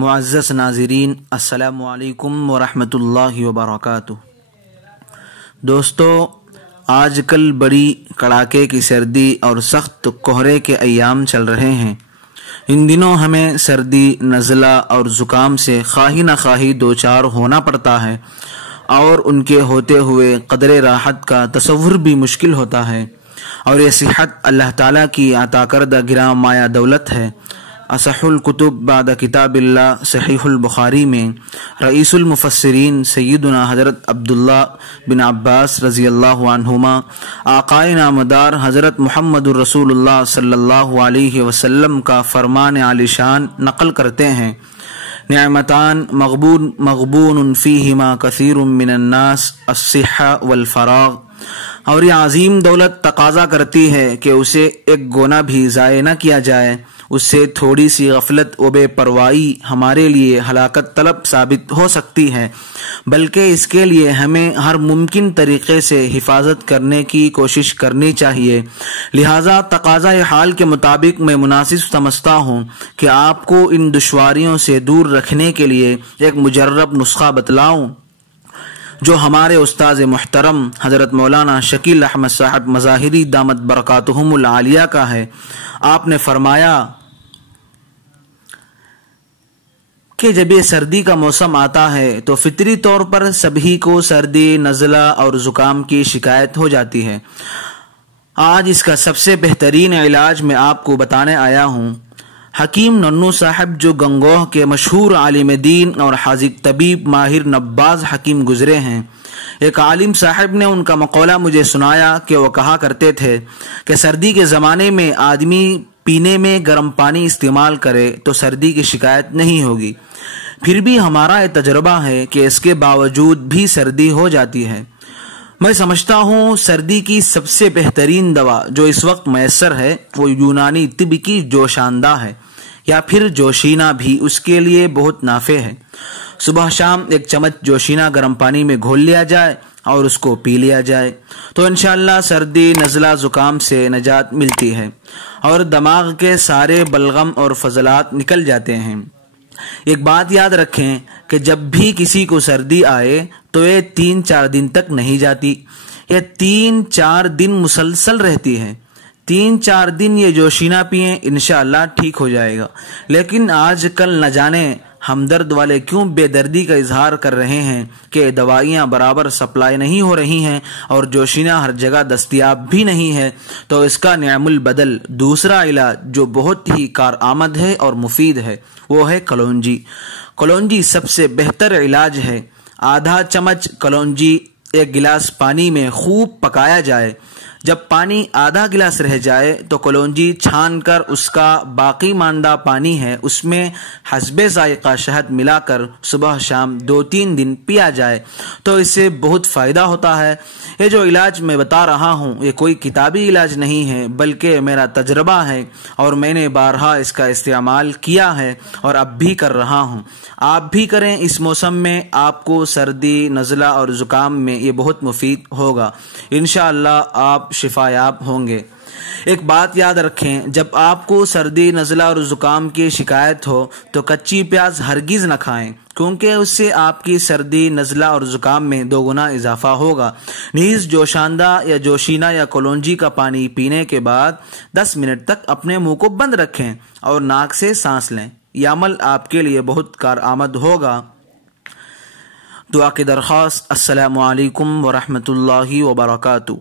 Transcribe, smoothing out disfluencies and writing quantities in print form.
معزز ناظرین، السلام علیکم ورحمۃ اللہ وبرکاتہ۔ دوستو، آج کل بڑی کڑاکے کی سردی اور سخت کہرے کے ایام چل رہے ہیں۔ ان دنوں ہمیں سردی، نزلہ اور زکام سے خواہی نہ خواہی دوچار ہونا پڑتا ہے، اور ان کے ہوتے ہوئے قدر راحت کا تصور بھی مشکل ہوتا ہے۔ اور یہ صحت اللہ تعالیٰ کی عطا کردہ گراں مایہ دولت ہے۔ اصح الکتب بعد کتاب اللہ صحیح البخاری میں رئیس المفسرین سیدنا حضرت عبداللہ بن عباس رضی اللہ عنہما آقائے نامدار حضرت محمد الرسول اللہ صلی اللہ علیہ وسلم کا فرمان عالی شان نقل کرتے ہیں: نعمتان مغبون فیہما کثیر من الناس، الصحہ والفراغ۔ اور یہ عظیم دولت تقاضا کرتی ہے کہ اسے ایک گونا بھی ضائع نہ کیا جائے۔ اس سے تھوڑی سی غفلت و بے پرواہی ہمارے لیے ہلاکت طلب ثابت ہو سکتی ہے، بلکہ اس کے لیے ہمیں ہر ممکن طریقے سے حفاظت کرنے کی کوشش کرنی چاہیے۔ لہٰذا تقاضۂ حال کے مطابق میں مناسب سمجھتا ہوں کہ آپ کو ان دشواریوں سے دور رکھنے کے لیے ایک مجرب نسخہ بتلاؤں، جو ہمارے استاذ محترم حضرت مولانا شکیل احمد صاحب مظاہری دامت برکاتہم العالیہ کا ہے۔ آپ نے فرمایا کہ جب یہ سردی کا موسم آتا ہے تو فطری طور پر سبھی کو سردی، نزلہ اور زکام کی شکایت ہو جاتی ہے۔ آج اس کا سب سے بہترین علاج میں آپ کو بتانے آیا ہوں۔ حکیم ننو صاحب، جو گنگوہ کے مشہور عالم دین اور حاذق طبیب ماہر نباز حکیم گزرے ہیں، ایک عالم صاحب نے ان کا مقولہ مجھے سنایا کہ وہ کہا کرتے تھے کہ سردی کے زمانے میں آدمی پینے میں گرم پانی استعمال کرے تو سردی کی شکایت نہیں ہوگی۔ پھر بھی ہمارا یہ تجربہ ہے کہ اس کے باوجود بھی سردی ہو جاتی ہے۔ میں سمجھتا ہوں سردی کی سب سے بہترین دوا جو اس وقت میسر ہے وہ یونانی طب کی جوشاندہ ہے، یا پھر جوشینہ بھی اس کے لیے بہت نافع ہے۔ صبح شام ایک چمچ جوشینہ گرم پانی میں گھول لیا جائے اور اس کو پی لیا جائے تو انشاءاللہ سردی، نزلہ، زکام سے نجات ملتی ہے اور دماغ کے سارے بلغم اور فضلات نکل جاتے ہیں۔ ایک بات یاد رکھیں کہ جب بھی کسی کو سردی آئے تو یہ 3-4 دن تک نہیں جاتی، یہ 3-4 دن مسلسل رہتی ہے۔ 3-4 دن یہ جوشینہ پئیں، انشاءاللہ ٹھیک ہو جائے گا۔ لیکن آج کل نہ جانے ہمدرد والے کیوں بے دردی کا اظہار کر رہے ہیں کہ دوائیاں برابر سپلائی نہیں ہو رہی ہیں اور جوشینہ ہر جگہ دستیاب بھی نہیں ہے۔ تو اس کا نعم البدل دوسرا علاج جو بہت ہی کارآمد ہے اور مفید ہے وہ ہے کلونجی۔ کلونجی سب سے بہتر علاج ہے۔ آدھا چمچ کلونجی ایک گلاس پانی میں خوب پکایا جائے۔ جب پانی آدھا گلاس رہ جائے تو کلونجی چھان کر اس کا باقی ماندہ پانی ہے اس میں حسب ذائقہ شہد ملا کر صبح شام 2-3 دن پیا جائے تو اس سے بہت فائدہ ہوتا ہے۔ یہ جو علاج میں بتا رہا ہوں یہ کوئی کتابی علاج نہیں ہے، بلکہ میرا تجربہ ہے اور میں نے بارہا اس کا استعمال کیا ہے اور اب بھی کر رہا ہوں۔ آپ بھی کریں، اس موسم میں آپ کو سردی، نزلہ اور زکام میں یہ بہت مفید ہوگا۔ انشاءاللہ آپ شفا یاب ہوں گے۔ ایک بات یاد رکھیں، جب آپ کو سردی، نزلہ اور زکام کی شکایت ہو تو کچی پیاز ہرگز نہ کھائیں، کیونکہ اس سے آپ کی سردی، نزلہ اور زکام میں 2 گنا اضافہ ہوگا۔ نیز جوشاندہ یا جوشینہ یا کلونجی کا پانی پینے کے بعد 10 منٹ تک اپنے منہ کو بند رکھیں اور ناک سے سانس لیں۔ یہ عمل آپ کے لیے بہت کارآمد ہوگا۔ دعا کی درخواست۔ السلام علیکم ورحمۃ اللہ وبرکاتہ۔